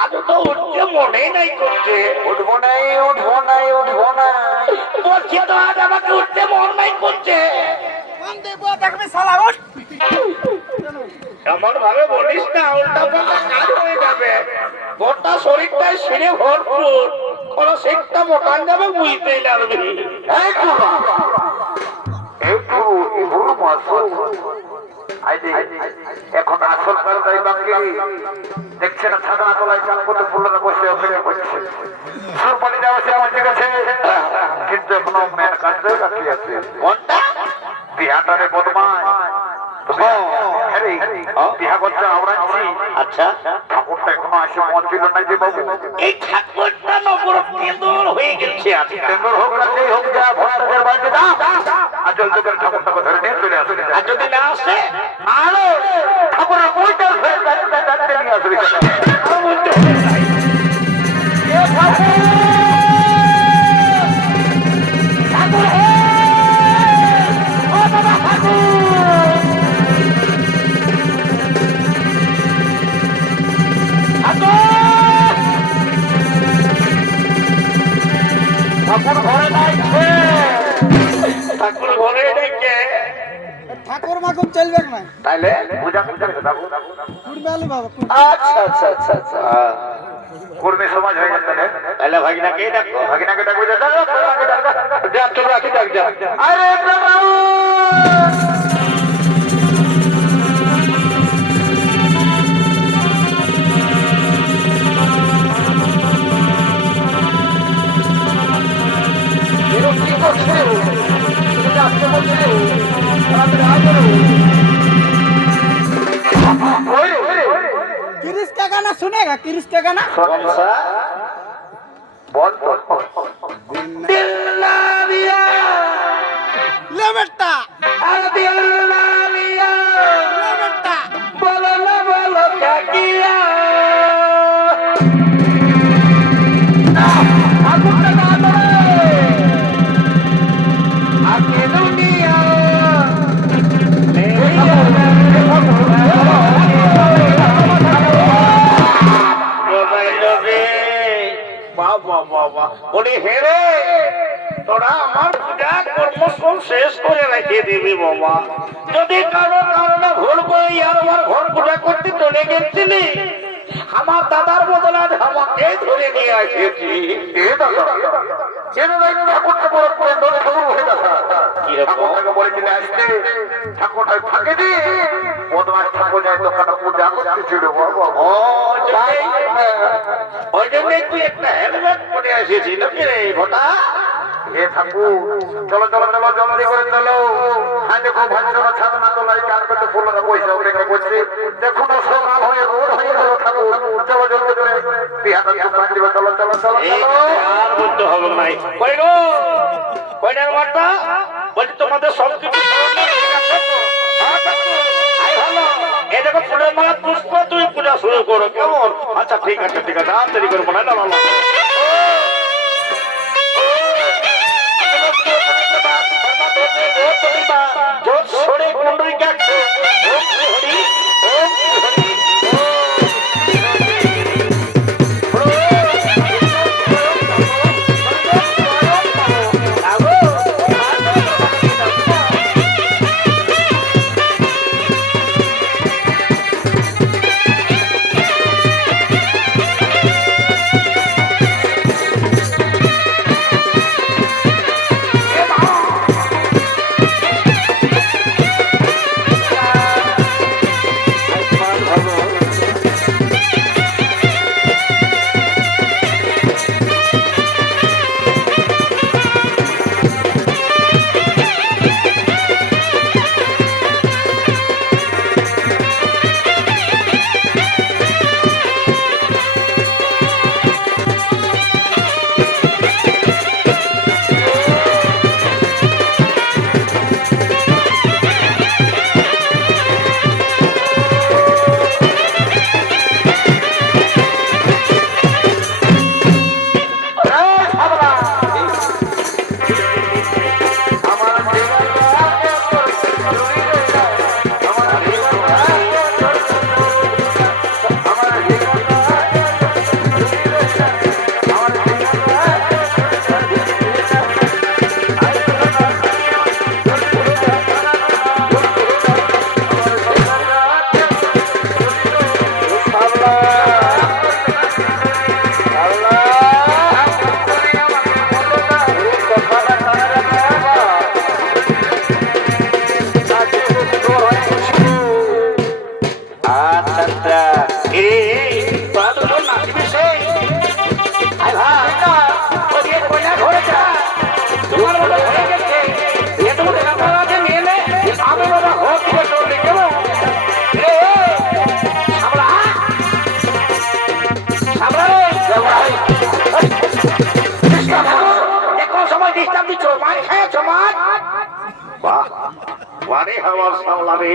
আজ তো উঠতে মনেই নাই করছে। উঠবো নাই, উঠবো নাই, উঠবো নাই বলছে তো আজ আমাকে উঠতে মন নাই করছে। এমন ভাবে বলিস না, উল্টা পাল্টা কাজ হয়ে যাবে। গোটা শরীরটাই ছিঁড়ে ভরপুর, কোন শিখটা মোটান যাবে বুঝতেই লাগবে। এই কুড়া, এই কুড়ু, এই বুড়ো মাসু এখন আসল কারণটাই বাকি দেখছে না। সাদা তলায় চাল করতে ফুলটা বসে অপেক্ষা করছে। সুর পানি যাওয়া সে পৌঁছে গেছে, কিন্তু এখনো মেন কাজে বাকি আছে। কোনটা? বিহাটারে বদমাই বিহা করছে আওড়াচ্ছি। আচ্ছা, ঠাকুরটা এখনো আসে পৌঁছিল নাই যে বাবু। এই ঠাকুরটা নবর কেন্দ্র হয়ে গেছে আজকে। কেন্দ্র হোক না যেই হোক, যা ভক্তদের বাড়িতে যা আর জলদি করে ঠাকুরটাকে ধরে নিয়ে চলে আসবে। আর যদি না আসে আরো ঠাকুরের বইটা নিয়ে আসবে। আর বলতে হবে নাই। ঠাকুর ঘরে নাইছে, ঠাকুর ঘরে ডেকে ঠাকুর মাকুর চলবে না, তাইলে পূজা করতে বাবু। কুড়বে আলু বাবা। আচ্ছা আচ্ছা আচ্ছা আচ্ছা, কর্মী সমাজ হয়ে গেছে। তাহলে ভাগিনাকে ডাকো। ভাগিনাকে ডাকবে, ডাক তোর রাখি, ডাক যা। আরে বাবু किरिस का गाना सुनेगा? किरिस का गाना कौन सा? बोल तो दिल ना दिया, ले बेटा, अरे दिल ना दिया, ले बेटा। बोलो ना बोलो क्या किया। ठाकुर का नाम है, आके दुनिया বলি হেরে তোরা আমার পূজা কর্ম সব শেষ করে রেখে দিবি বাবা। যদি কারো কারণে ভুল করে আর আমার ঘর পূজা করতে চলে গেছিলি, আমার দাদার বদলে আজ আমাকে ধরে নিয়ে আসেছি। ঠাকুরটা বড় করে ধরে শুরু হয়ে গেছে। কিরকম? ঠাকুরটাকে বলেছিলে আসতে, ঠাকুরটা ফাঁকে দিয়ে বদমাস ঠাকুর যায় দোকানে পূজা করতেছিল বাবা। ও ওই জন্যই তুই একটা হেলমেট পরে এসেছিল কি রে ভোটা? এ ঠাকুর চলো চলো চলো জলদি করে চলো। হ্যাঁ দেখো ভাইসরা ছাদনা তোলাই কার পেটে ফুলরা পয়সা অপেক্ষা করছে। দেখুন সকাল হয়ে রোড হয়ে গেল ঠাকুর। চলো জলদি করে বিহাটা দোকান দিবে। চলো চলো চলো এই চলো। আর বলতে হবে নাই। কই গো কইনার মাতা বলি তোমাদের সব কিছু ঠিক আছে তো? হ্যাঁ ঠাকুর, আই ভালো। এই দেখো ফুলের মালা পুষ্প, তুমি পূজা শুরু করো কেমন? আচ্ছা ঠিক আছে ঠিক আছে, আর দেরি করবো না। না ভালো छोड़े कुंडली क्या ओम हरि ओम हरि আরে আমার সামলা রে,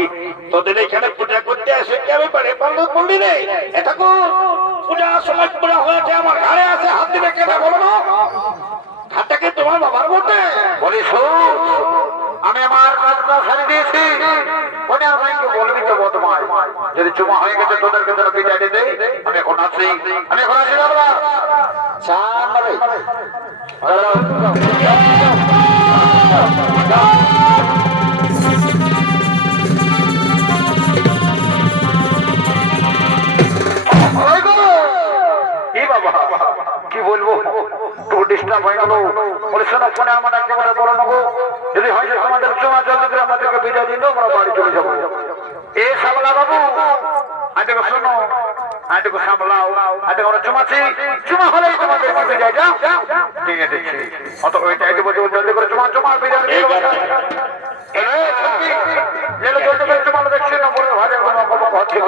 তোদের এখানে পূজা করতে আসে কে ব্যাপারে পারলো বললি রে? এটা কো পূজা সময় পূজা হয়েছে আমার ঘরে আছে, হাত দিবে কেটে বলো না? ঘাটটাকে তোমার বাবার বটে? বলি শোন, আমি আমার কাজটা ছাড়ি দিয়েছি, মনে আমাকে বলবি তো বদমাই, যদি চুমা হয়ে গেছে তোদেরকে তোরা বিদায় দিতে, আমি এখন আছি বাবা। চান রে কি বলবো, তোর ডিস্টার্ব হয়ে গেল। বলে শোনো, ফোনে আমার একেবারে বলো নেবো, যদি হয় তোমাদের চুমা জলদি করে আমাদেরকে বিদায় দিন, আমরা বাড়ি চলে যাবো। এ সামলা বাবু, আজকে শোনো, আজকে সামলাও, আজকে আমরা চুমাছি, চুমা হলেই তোমাদেরকে বিদায় যাও দিয়ে দিচ্ছি। অত ওইটা একটু বলছে জলদি করে চুমা চুমা বিদায় দিয়ে জলদি করে চুমা দেখছি না, বলে ভাই কথা ছিল।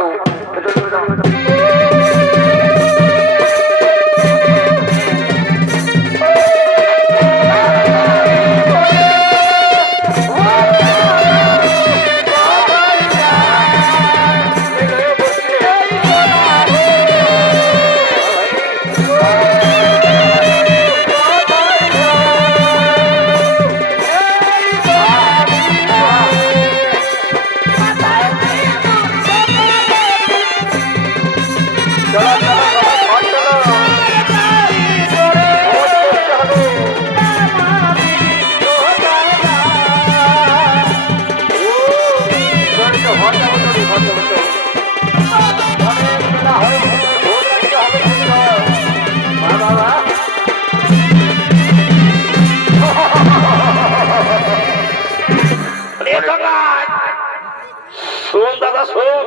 শোন দাদা শোন,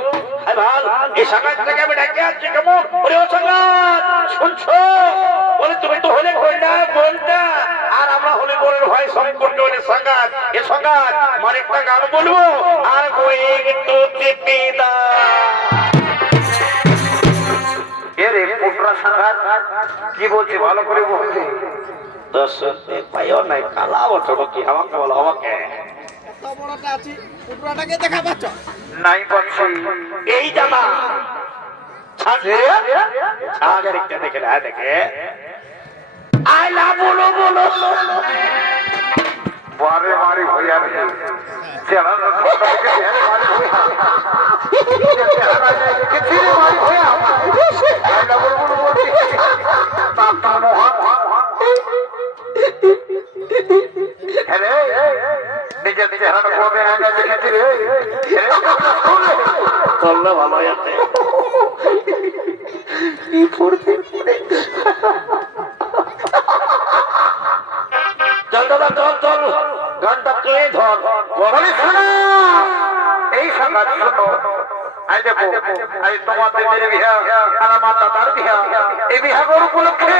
এই সাকাত থেকে আমি ডাকে আছি কেমন? ওরে ও সাকাত, শুনছো? বলে তুমি তো হলে বোনটা, আর আমরা হলে বোনের ভাই সম্পর্কে হলে সাকাত। এ সাকাত, আমার একটা গান বলবো, আর বই একটু চেপে দাও। এরে পুত্রা সাকাত, কি বলছি ভালো করে বলছি। তো শুনতে পাইও নাই, কালা ওঠো কি আমাকে বলো, আমাকে কত বড়টা আছি, পুটুরাটাকে দেখা পাচ্ছ? নাই পাচ্ছি। এই জামা ছাড় দেখতে দেখে না দেখে আইলা বলো বলো বারে মারি ভইয়া রে চেহারা ফটো দেখে চেহারা মারি ভইয়া চেহারা দেখে চিরে মারি ভইয়া আইলা বলো বলো বলছি তাতা মোহা হ্যালো নিজের চেহারা কবে আগে দেখেছি রে তোমরা ভালো আছে কি পড়তে চল দাদা চল চল গানটা তুই ধর বলে শোনো এই সংবাদ শোনো আই দেখো আই তোমাদের বিয়া আর আমার দাদার বিয়া এই বিয়ার উপলক্ষে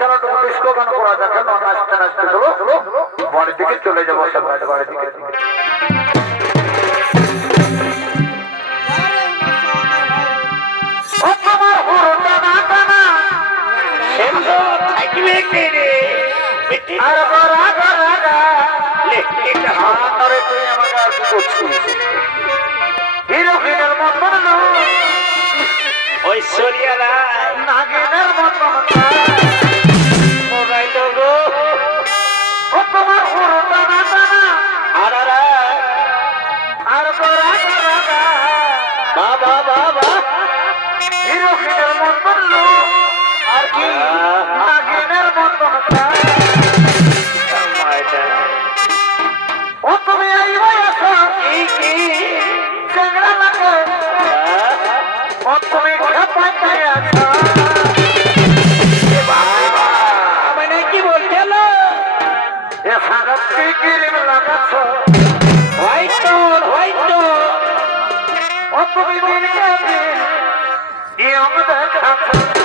চলো তো ডিস্কো গান করা যাক না নাচতে নাচতে চলো বাড়ির দিকে চলে যাবো সব বাড়ির দিকে ও তোমার হুরটা না টানা সেমতো থাকবে কে রে বেটি আর গরা গরা গা লে এটা আরে তুই আমাকে আর কি করছিস হিরো হিরোর মতন না ঐশ্বরিয়া রায় নাগিনের মতন মোবাইল গো ও তোমার হুরটা না টানা আরারা আর গরা গরা গা বাবা বাবা হিরো হিরোর মতন আর কি নাগিনের মতন ও তুমি এই বয়সে কি চেংড়া লাগে ও তুমি খেপাইতে আছো মানে কি বলছিল এ সাগত কি ক্রিম লাগাচ্ছ হোয়াইট ও তুমি দিন কে দিন ইয়ং দেখাচ্ছ